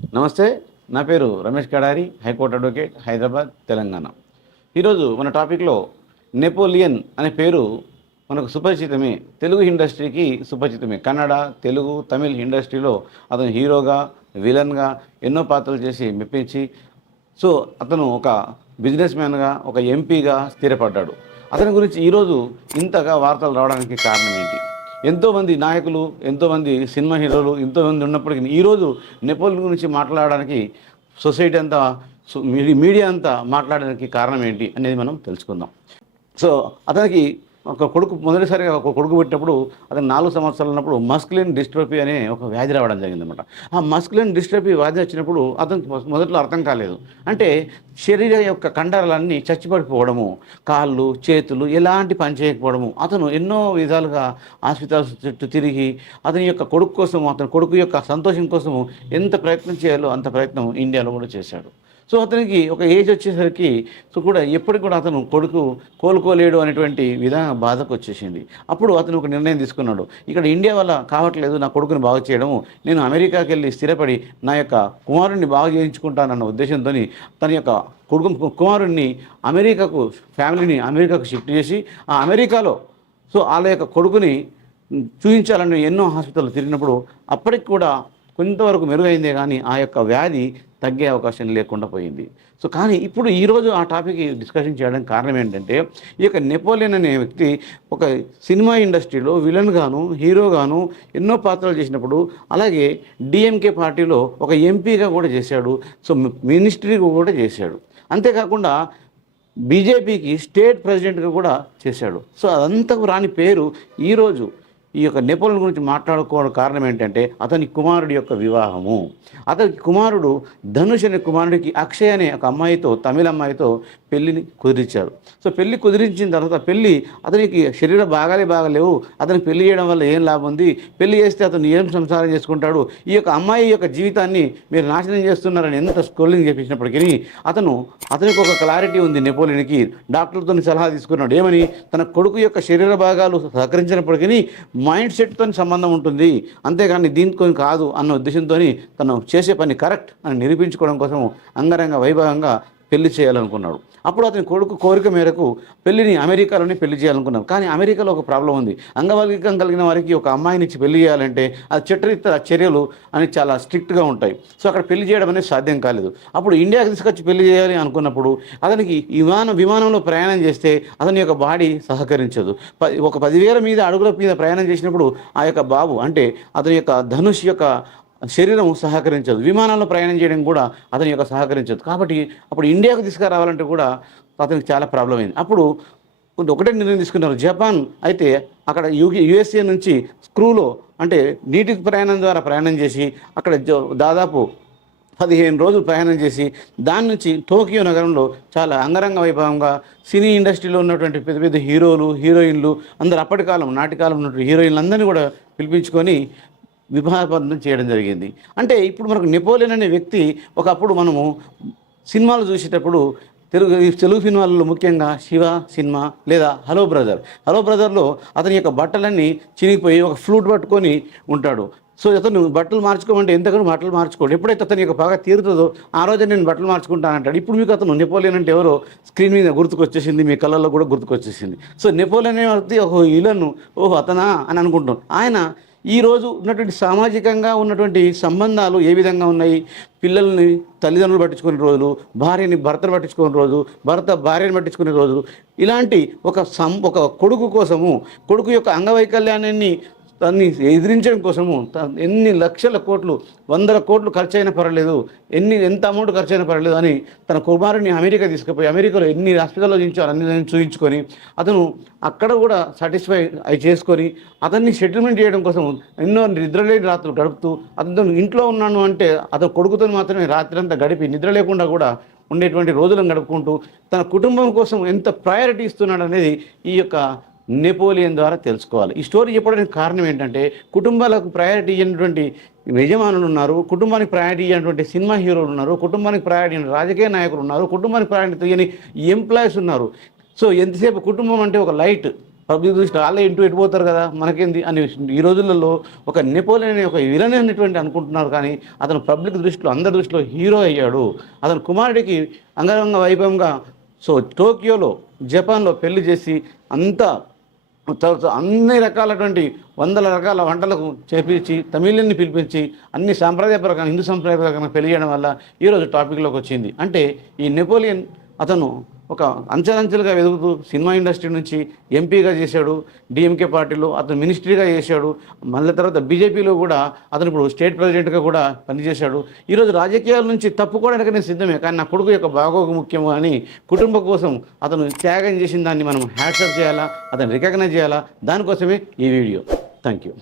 నమస్తే. నా పేరు రమేష్ కడారి, హైకోర్టు అడ్వకేట్, హైదరాబాద్, తెలంగాణ. ఈరోజు మన టాపిక్లో నెపోలియన్ అనే పేరు మనకు సుపరిచితమే. తెలుగు ఇండస్ట్రీకి సుపరిచితమే. కన్నడ, తెలుగు, తమిళ్ ఇండస్ట్రీలో అతను హీరోగా, విలన్గా ఎన్నో పాత్రలు చేసి మెప్పించి అతను ఒక బిజినెస్ మ్యాన్గా, ఒక ఎంపీగా స్థిరపడ్డాడు. అతని గురించి ఈరోజు ఇంతగా వార్తలు రావడానికి కారణం ఏంటి? ఎంతోమంది నాయకులు, ఎంతోమంది సినిమా హీరోలు, ఎంతోమంది ఉన్నప్పటికీ ఈరోజు నెపోలియన్ గురించి మాట్లాడడానికి సొసైటీ అంతా, మీడియా అంతా మాట్లాడడానికి కారణం ఏంటి అనేది మనం తెలుసుకుందాం. అతనికి ఒక కొడుకు, మొదటిసారిగా ఒక కొడుకు పెట్టినప్పుడు అతను 4 సంవత్సరాలు ఉన్నప్పుడు మస్కులిన్ డిస్ట్రోఫీ అనే ఒక వ్యాధి రావడం జరిగిందన్నమాట. ఆ మస్కులిన్ డిస్ట్రోఫీ వ్యాధి వచ్చినప్పుడు అతనికి మొదట్లో అర్థం కాలేదు. అంటే శరీరం యొక్క కండరాలన్నీ చచ్చిపడిపోవడము, కాళ్ళు, చేతులు ఎలాంటి పని చేయకపోవడము. అతను ఎన్నో విధాలుగా హాస్పిటల్స్ చుట్టూ తిరిగి అతని యొక్క కొడుకు కోసము, అతని కొడుకు యొక్క సంతోషం కోసము ఎంత ప్రయత్నం చేయాలో అంత ప్రయత్నం ఇండియాలో కూడా చేశాడు. అతనికి ఒక ఏజ్ వచ్చేసరికి కూడా ఎప్పటికి కూడా అతను కొడుకు కోలుకోలేడు అనేటువంటి విధంగా బాధకు వచ్చేసింది. అప్పుడు అతను ఒక నిర్ణయం తీసుకున్నాడు. ఇక్కడ ఇండియా వల్ల కావట్లేదు నా కొడుకుని బాగు చేయడము, నేను అమెరికాకి వెళ్ళి స్థిరపడి నా యొక్క కుమారుణ్ణి బాగు చేయించుకుంటానన్న ఉద్దేశంతో తన యొక్క కుమారుణ్ణి అమెరికాకు, ఫ్యామిలీని అమెరికాకు షిఫ్ట్ చేసి ఆ అమెరికాలో వాళ్ళ యొక్క కొడుకుని చూపించాలని ఎన్నో హాస్పిటల్ తిరిగినప్పుడు అప్పటికి కూడా కొంతవరకు మెరుగైందే కానీ ఆ యొక్క వ్యాధి తగ్గే అవకాశం లేకుండా పోయింది. కానీ ఇప్పుడు ఈరోజు ఆ టాపిక్ డిస్కషన్ చేయడానికి కారణం ఏంటంటే, ఈ యొక్క నెపోలియన్ అనే వ్యక్తి ఒక సినిమా ఇండస్ట్రీలో విలన్గాను, హీరోగాను ఎన్నో పాత్రలు చేసినప్పుడు, అలాగే డిఎంకే పార్టీలో ఒక ఎంపీగా కూడా చేశాడు, మినిస్ట్రీ కూడా చేశాడు. అంతేకాకుండా బీజేపీకి స్టేట్ ప్రెసిడెంట్గా కూడా చేశాడు. అదంతకు రాని పేరు ఈరోజు ఈ యొక్క నెపోలియన్ గురించి మాట్లాడుకోవడం కారణం ఏంటంటే, అతని కుమారుడి యొక్క వివాహము. అతని కుమారుడు ధనుష్ అనే కుమారుడికి అక్షయ్ అనే ఒక అమ్మాయితో, తమిళ అమ్మాయితో పెళ్ళిని కుదిరించారు. పెళ్ళి కుదిరించిన తర్వాత అతనికి శరీర బాగాలేవు, అతనికి పెళ్లి చేయడం వల్ల ఏం లాభం ఉంది, పెళ్లి చేస్తే అతను ఏం సంసారం చేసుకుంటాడు, ఈ యొక్క అమ్మాయి యొక్క జీవితాన్ని మీరు నాశనం చేస్తున్నారని ఎంత స్క్రోలింగ్ చేపించినప్పటికీ అతనికి ఒక క్లారిటీ ఉంది. నెపోలియన్కి డాక్టర్తో సలహా తీసుకున్నాడు. ఏమని? తన కొడుకు యొక్క శరీర భాగాలు సహకరించినప్పటికీ మైండ్ సెట్తో సంబంధం ఉంటుంది, అంతేగాని దీంతో కాదు అన్న ఉద్దేశంతో తను చేసే పని కరెక్ట్ అని నిరూపించుకోవడం కోసం అంగరంగ వైభవంగా పెళ్లి చేయాలనుకున్నాడు. అప్పుడు అతని కొడుకు కోరిక మేరకు పెళ్లిని అమెరికాలోనే పెళ్లి చేయాలనుకున్నాడు. కానీ అమెరికాలో ఒక ప్రాబ్లం ఉంది. అంగవైకల్యం కలిగిన వారికి ఒక అమ్మాయిని ఇచ్చి పెళ్లి చేయాలంటే అది చట్టరీత్యా చర్యలు అని చాలా స్ట్రిక్ట్గా ఉంటాయి. అక్కడ పెళ్లి చేయడం అనేది సాధ్యం కాలేదు. అప్పుడు ఇండియాకి తీసుకొచ్చి పెళ్లి చేయాలి అనుకున్నప్పుడు అతనికి విమానంలో ప్రయాణం చేస్తే అతని యొక్క బాడీ సహకరించదు. ఒక 10,000 మీద అడుగుల మీద ప్రయాణం చేసినప్పుడు ఆ యొక్క బాబు, అంటే అతని యొక్క ధనుష్ యొక్క శరీరం సహకరించదు. విమానంలో ప్రయాణం చేయడం కూడా అతని యొక్క సహకరించదు. కాబట్టి అప్పుడు ఇండియాకు తీసుకురావాలంటే కూడా అతనికి చాలా ప్రాబ్లం అయింది. అప్పుడు ఒకటే నిర్ణయం తీసుకున్నారు. జపాన్ అయితే అక్కడ యుఎస్ఏ నుంచి స్క్రూలో, అంటే నీటి ప్రయాణం ద్వారా ప్రయాణం చేసి అక్కడ దాదాపు 15 రోజులు ప్రయాణం చేసి దాని నుంచి టోకియో నగరంలో చాలా అంగరంగ వైభవంగా సినీ ఇండస్ట్రీలో ఉన్నటువంటి పెద్ద పెద్ద హీరోలు, హీరోయిన్లు అందరూ, అప్పటి కాలం నాటి కాలం ఉన్నటువంటి హీరోయిన్లు అందరినీ కూడా పిలిపించుకొని వివాహబంధం చేయడం జరిగింది. అంటే ఇప్పుడు మనకు నెపోలియన్ అనే వ్యక్తి ఒకప్పుడు మనము సినిమాలు చూసేటప్పుడు తెలుగు సినిమాలలో ముఖ్యంగా శివ సినిమా లేదా హలో బ్రదర్లో అతని యొక్క బట్టలన్నీ చినిగిపోయి ఒక ఫ్లూట్ పట్టుకొని ఉంటాడు. అతను బట్టలు మార్చుకోమంటే ఎంతగానో బట్టలు మార్చుకోడు. ఎప్పుడైతే అతని యొక్క బాగా తీరుతుందో ఆ రోజు నేను బట్టలు మార్చుకుంటానంటాడు. ఇప్పుడు మీకు అతను నెపోలియన్ అంటే ఎవరో స్క్రీన్ మీద గుర్తుకొచ్చేసింది, మీ కళ్ళల్లో కూడా గుర్తుకొచ్చేసింది. నెపోలియన్ అనే ఓహో ఇలను, ఓహో అతనా అని అనుకుంటాం. ఆయన ఈరోజు ఉన్నటువంటి సామాజికంగా ఉన్నటువంటి సంబంధాలు ఏ విధంగా ఉన్నాయి, పిల్లల్ని తల్లిదండ్రులు పట్టించుకునే రోజులు, భార్యని భర్తను పట్టించుకునే రోజు, భర్త భార్యను పట్టించుకునే రోజు, ఇలాంటి ఒక కొడుకు కోసము, కొడుకు యొక్క అంగవైకల్యాన్ని దాన్ని ఎదిరించడం కోసము ఎన్ని లక్షల కోట్లు, 100 కోట్లు ఖర్చు అయినా పర్వాలేదు, ఎంత అమౌంట్ ఖర్చు అయినా పర్వాలేదు అని తన కుమారుని అమెరికా తీసుకుపోయి అమెరికాలో ఎన్ని హాస్పిటల్లో చూపించారు అన్ని చూపించుకొని అతను అక్కడ కూడా సాటిస్ఫై చేసుకొని అతన్ని సెటిల్మెంట్ చేయడం కోసం ఎన్నో నిద్రలేని రాత్రులు గడుపుతూ అతను ఇంట్లో ఉన్నాను అంటే అతను కొడుకుతో మాత్రమే రాత్రంతా గడిపి నిద్ర లేకుండా కూడా ఉండేటువంటి రోజులను గడుపుకుంటూ తన కుటుంబం కోసం ఎంత ప్రయారిటీ ఇస్తున్నాడు అనేది ఈ యొక్క నెపోలియన్ ద్వారా తెలుసుకోవాలి. ఈ స్టోరీ చెప్పడానికి కారణం ఏంటంటే, కుటుంబాలకు ప్రయారిటీ ఇచ్చినటువంటి యజమానులు ఉన్నారు, కుటుంబానికి ప్రయారిటీ ఇచ్చినటువంటి సినిమా హీరోలు ఉన్నారు, కుటుంబానికి ప్రయారిటీ ఇచ్చిన రాజకీయ నాయకులు ఉన్నారు, కుటుంబానికి ప్రయారిటీ ఇవ్వని ఎంప్లాయీస్ ఉన్నారు. ఎంతసేపు కుటుంబం అంటే ఒక లైట్, పబ్లిక్ దృష్టిలో వాళ్ళే ఇంటూ ఎటుపోతారు కదా మనకేంది అని ఈ రోజులలో ఒక నెపోలియన్ అనే ఒక విలన్ అనేటువంటి అనుకుంటున్నారు, కానీ అతను పబ్లిక్ దృష్టిలో అందరి దృష్టిలో హీరో అయ్యాడు. అతని కుమారుడికి అంగరంగ వైభవంగా టోక్యోలో జపాన్లో పెళ్లి చేసి అంతా అన్ని రకాలటువంటి వందల రకాల వంటలకు చేపించి తమిళని పిలిపించి అన్ని సాంప్రదాయ ప్రకారం హిందూ సాంప్రదాయ ప్రకారం పెళ్లి చేయడం వల్ల ఈరోజు టాపిక్లోకి వచ్చింది. అంటే ఈ నెపోలియన్ అతను ఒక అంచెలంచెలుగా ఎదుగుతూ సినిమా ఇండస్ట్రీ నుంచి ఎంపీగా చేశాడు, డిఎంకే పార్టీలో అతను మినిస్ట్రీగా చేశాడు, మళ్ళీ తర్వాత బీజేపీలో కూడా అతను ఇప్పుడు స్టేట్ ప్రెసిడెంట్గా కూడా పనిచేశాడు. ఈరోజు రాజకీయాల నుంచి తప్పుకోవడానికి నేను సిద్ధమే, కానీ నా కొడుకు యొక్క బాగోగు ముఖ్యము అని కుటుంబం కోసం అతను త్యాగం చేసిన దాన్ని మనం హ్యాట్సప్ చేయాలా, అతను రికగ్నైజ్ చేయాలా, దానికోసమే ఈ వీడియో. Thank you.